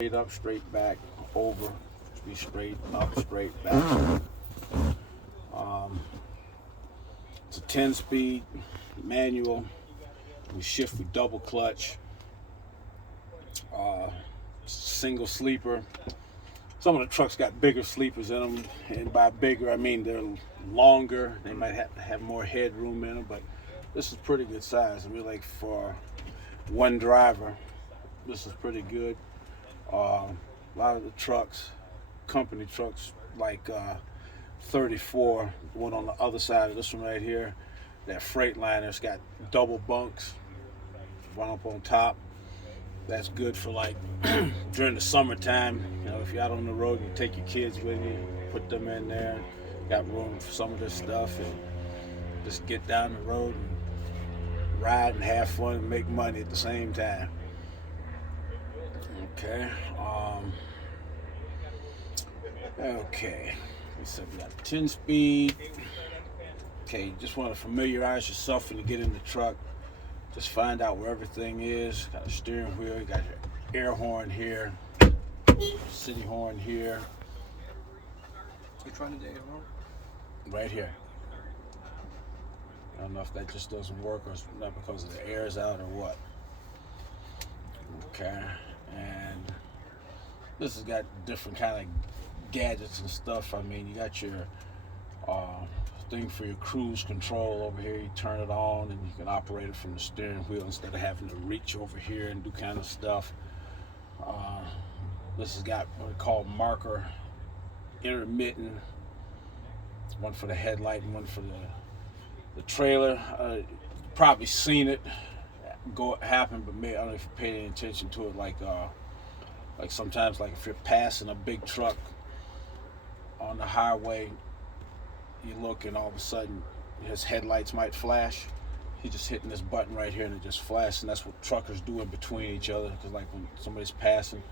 Straight up, straight back, over, be straight up, straight back. Um, it's a 10-speed manual. We shift with double clutch. Single sleeper. Some of the trucks got bigger sleepers in them, and by bigger I mean they're longer. They might have more headroom in them, but this is pretty good size. I mean, like for one driver, this is pretty good. A lot of the trucks, company trucks, like 34, the one on the other side of this one right here, that Freightliner's got double bunks, one up on top. That's good for like during the summertime. You know, if you're out on the road, you take your kids with you, put them in there. Got room for some of this stuff, and just get down the road and ride and have fun and make money at the same time. Okay. Okay. So we got 10-speed. Okay, you just want to familiarize yourself when you get in the truck. Just find out where everything is. Got a steering wheel, you got your air horn here, city horn here. You trying to do it wrong? Right here. I don't know if that just doesn't work or it's not because the air's out or what. Okay, and this has got different kind of gadgets and stuff. I mean, you got your thing for your cruise control over here. You turn it on and you can operate it from the steering wheel instead of having to reach over here and do kind of stuff. This has got what we call marker intermittent, one for the headlight and one for the trailer. Probably seen it happen, but maybe I don't know if you paid any attention to it. Like sometimes, like if you're passing a big truck on the highway, you look and all of a sudden his headlights might flash. He's just hitting this button right here and it just flashes, and that's what truckers do in between each other. Because like when somebody's passing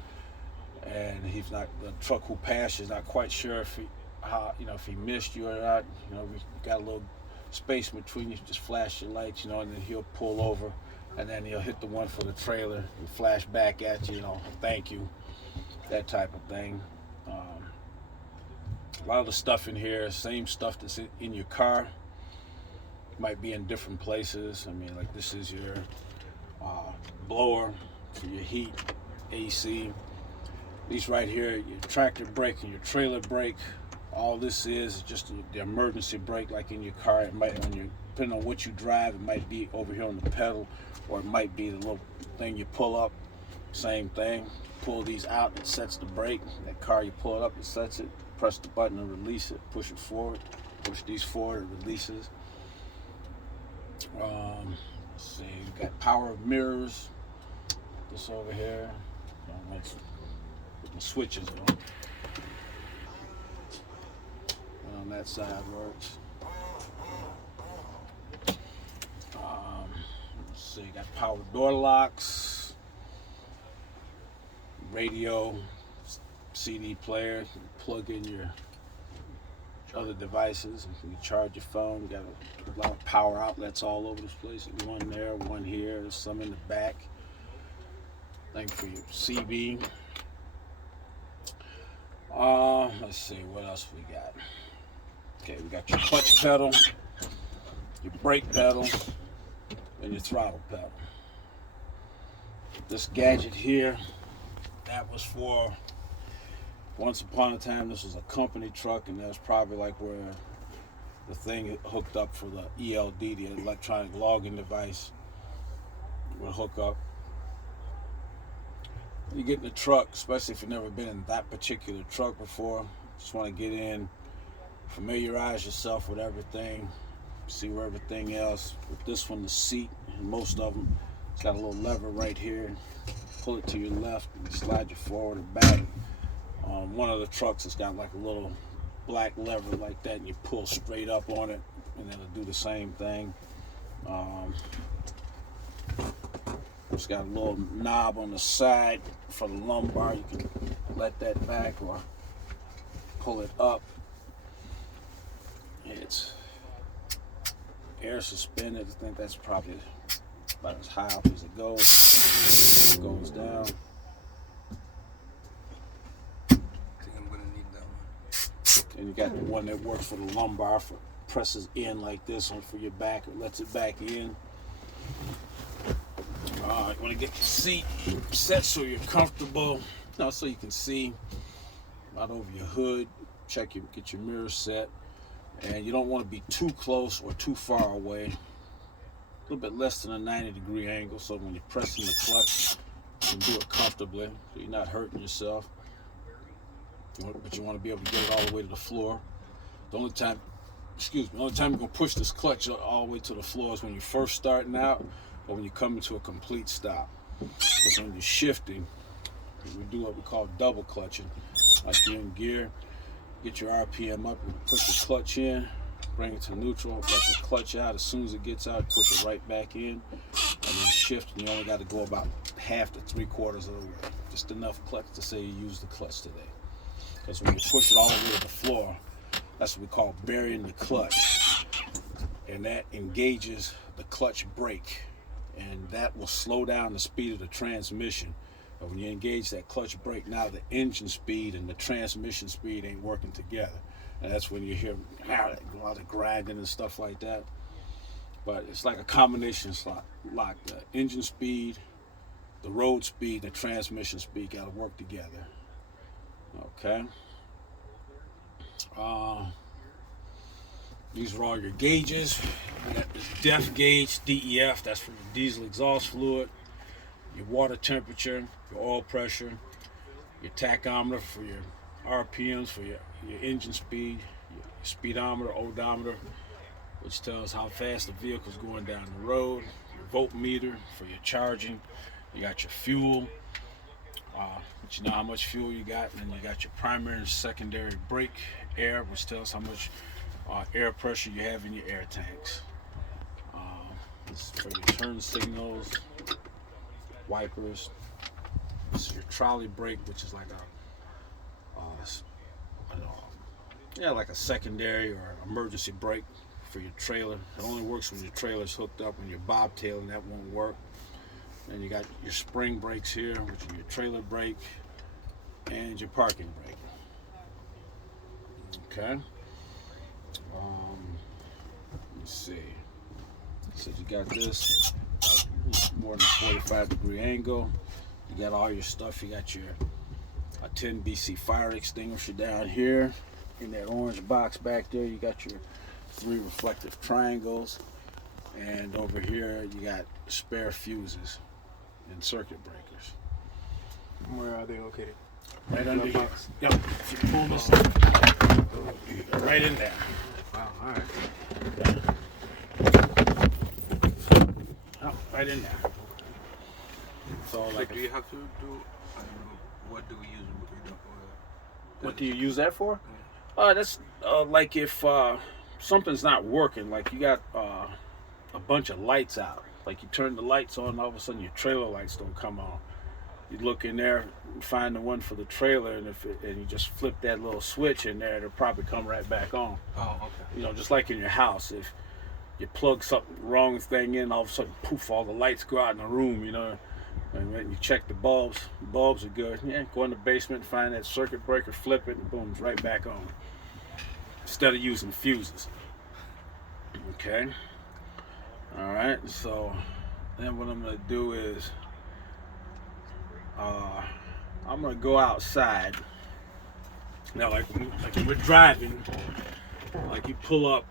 and the truck who passed is not quite sure if he missed you or not. You know, we got a little space between you. Just flash your lights, you know, and then he'll pull over, and then he'll hit the one for the trailer and flash back at you, you know, thank you, that type of thing. A lot of the stuff in here, same stuff that's in your car, might be in different places. I mean, like this is your blower for your heat, AC. These right here, your tractor brake and your trailer brake. All this is just the emergency brake, like in your car. It might, depending on what you drive, it might be over here on the pedal, or it might be the little thing you pull up. Same thing. Pull these out, it sets the brake. That car, you pull it up, it sets it. Press the button and release it. Push it forward. Push these forward, it releases. Let's see, we've got power of mirrors. This over here. The switches on. And on that side works. Let's see, got power door locks, radio, CD player. You can plug in your other devices. You can charge your phone. You got a lot of power outlets all over this place. One there, one here. There's some in the back. Thing for your CB. Let's see what else we got. Okay, we got your clutch pedal, your brake pedal, and your throttle pedal. This gadget here, that was for, once upon a time, this was a company truck, and that's probably like where the thing hooked up for the ELD, the electronic logging device, would hook up. You get in the truck, especially if you've never been in that particular truck before, just want to get in, familiarize yourself with everything, see where everything else. With this one, the seat, and most of them, it's got a little lever right here. Pull it to your left, and slide you forward and back. One of the trucks, it's got like a little black lever like that, and you pull straight up on it, and then it'll do the same thing. It's got a little knob on the side for the lumbar. You can let that back or pull it up. It's air suspended. I think that's probably about as high up as it goes. It goes down. And you got the one that works for the lumbar, for presses in like this one for your back, it lets it back in. You want to get your seat set so you're comfortable, so you can see out over your hood. Get your mirror set, and you don't want to be too close or too far away. A little bit less than a 90-degree angle, so when you're pressing the clutch, you can do it comfortably, so you're not hurting yourself. But you want to be able to get it all the way to the floor. The only time you're going to push this clutch all the way to the floor is when you're first starting out or when you're coming to a complete stop. Because when you're shifting, we do what we call double clutching. Like you're in gear, get your RPM up, and push the clutch in, bring it to neutral, let the clutch out. As soon as it gets out, push it right back in, and then shift, and you only got to go about half to 3/4 of the way. Just enough clutch to say you used the clutch today. Because when you push it all the way to the floor, that's what we call burying the clutch. And that engages the clutch brake. And that will slow down the speed of the transmission. But when you engage that clutch brake, now the engine speed and the transmission speed ain't working together. And that's when you hear a lot of grinding and stuff like that. But it's like a combination slot. Like the engine speed, the road speed, the transmission speed got to work together. Okay. These are all your gauges. You got this DEF gauge, DEF, that's for your diesel exhaust fluid, your water temperature, your oil pressure, your tachometer for your RPMs, for your engine speed, your speedometer, odometer, which tells how fast the vehicle's going down the road, your voltmeter for your charging, you got your fuel, but you know how much fuel you got, and then you got your primary and secondary brake air, which tells how much air pressure you have in your air tanks. This is for your turn signals, wipers. This is your trolley brake, which is like like a secondary or emergency brake for your trailer. It only works when your trailer's hooked up. When you're bobtailing, that won't work. Then you got your spring brakes here, which are your trailer brake, and your parking brake. Okay. Let's see. So you got this more than 45-degree angle. You got all your stuff. You got your 10 BC fire extinguisher down here in that orange box back there. You got your 3 reflective triangles, and over here you got spare fuses and circuit breakers. Where are they located? Right under here. Yep. If you pull this, right in there. Wow. All right. Oh, right in there. So, like, do you have to do? I don't know. What do we use with the what do you use that for? That's like if something's not working, like you got a bunch of lights out. Like you turn the lights on, and all of a sudden your trailer lights don't come on. You look in there, and find the one for the trailer, and and you just flip that little switch in there, it'll probably come right back on. Oh, okay. You know, just like in your house, if you plug something wrong thing in, all of a sudden, poof, all the lights go out in the room. You know, and when you check the bulbs are good. Yeah, go in the basement, find that circuit breaker, flip it, and boom, it's right back on. Instead of using fuses. Okay. All right. So then what I'm gonna do is I'm gonna go outside. Now, like when we're driving, like you pull up,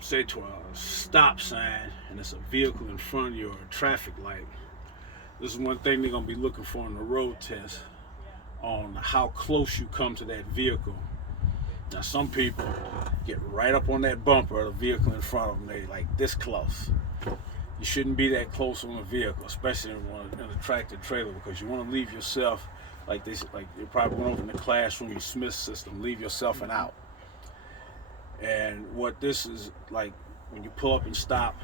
say to a stop sign, and it's a vehicle in front of you or a traffic light. This is one thing they're gonna be looking for in the road test, on how close you come to that vehicle. Now, some people get right up on that bumper of the vehicle in front of them. They like this close. You shouldn't be that close on a vehicle, especially in a tractor trailer, because you want to leave yourself, like this, like you probably went over in the classroom, your Smith system, leave yourself an out. And what this is like, when you pull up and stop,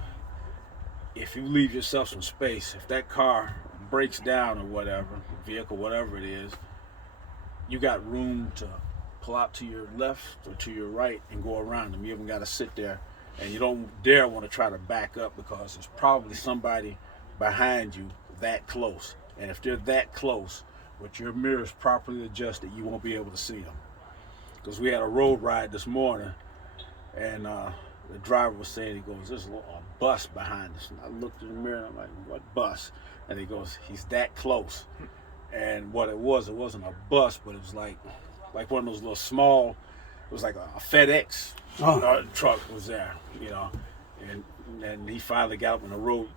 if you leave yourself some space, if that car breaks down or whatever, vehicle, whatever it is, you got room to pull out to your left or to your right and go around them. You haven't got to sit there, and you don't dare want to try to back up, because there's probably somebody behind you that close. And if they're that close, with your mirrors properly adjusted, you won't be able to see them. because we had a road ride this morning, and the driver was saying, he goes, "There's a bus behind us." And I looked in the mirror and I'm like, "What bus?" And he goes, "He's that close." And what it wasn't a bus, but it was like one of those little small. It was like a FedEx truck was there, you know, and he finally got up on the road,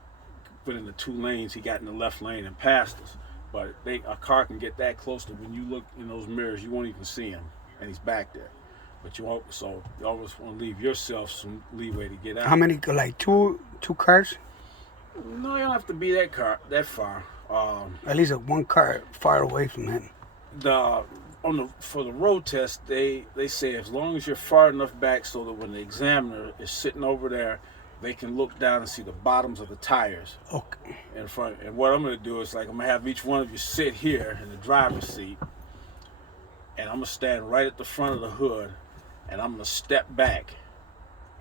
put in the 2 lanes. He got in the left lane and passed us. But a car can get that close to when you look in those mirrors, you won't even see him, and he's back there. But you always want to leave yourself some leeway to get out. How many? Like two cars? No, you don't have to be that far. At least one car far away from him. For the road test, they say as long as you're far enough back so that when the examiner is sitting over there, they can look down and see the bottoms of the tires in front. And what I'm going to do is, like, I'm going to have each one of you sit here in the driver's seat, and I'm going to stand right at the front of the hood, and I'm going to step back,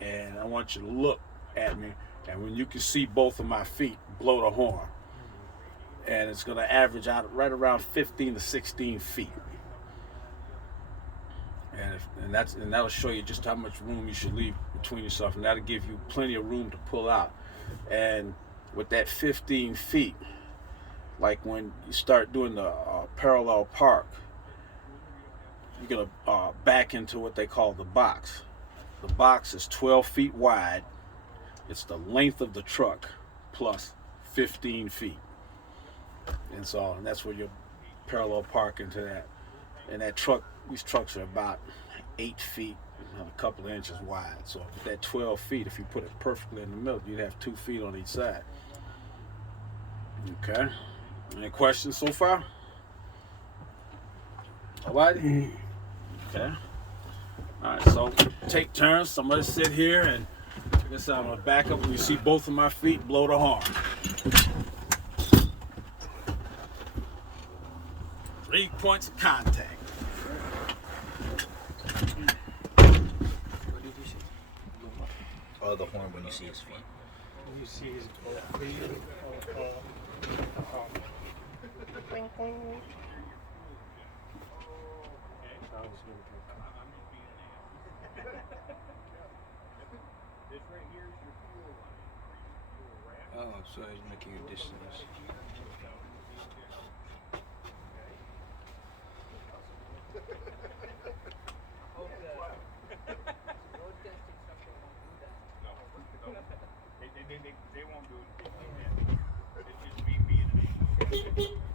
and I want you to look at me, and when you can see both of my feet, blow the horn. And it's going to average out right around 15 to 16 feet. And that'll show you just how much room you should leave between yourself, and that'll give you plenty of room to pull out. And with that 15 feet, like when you start doing the parallel park, you're gonna back into what they call the box. The box is 12 feet wide. It's the length of the truck plus 15 feet. And that's where you parallel park into that. And these trucks are about 8 feet and a couple of inches wide. So with that 12 feet, if you put it perfectly in the middle, you'd have 2 feet on each side. Okay. Any questions so far? All right. Okay. All right. So take turns. Somebody sit here, and I guess I'm gonna back up when you see both of my feet. Blow the horn. 3 points of contact. Oh, the horn when you see his feet. You see his both feet. Oh, so he's making a distance. They won't do it. It's just me and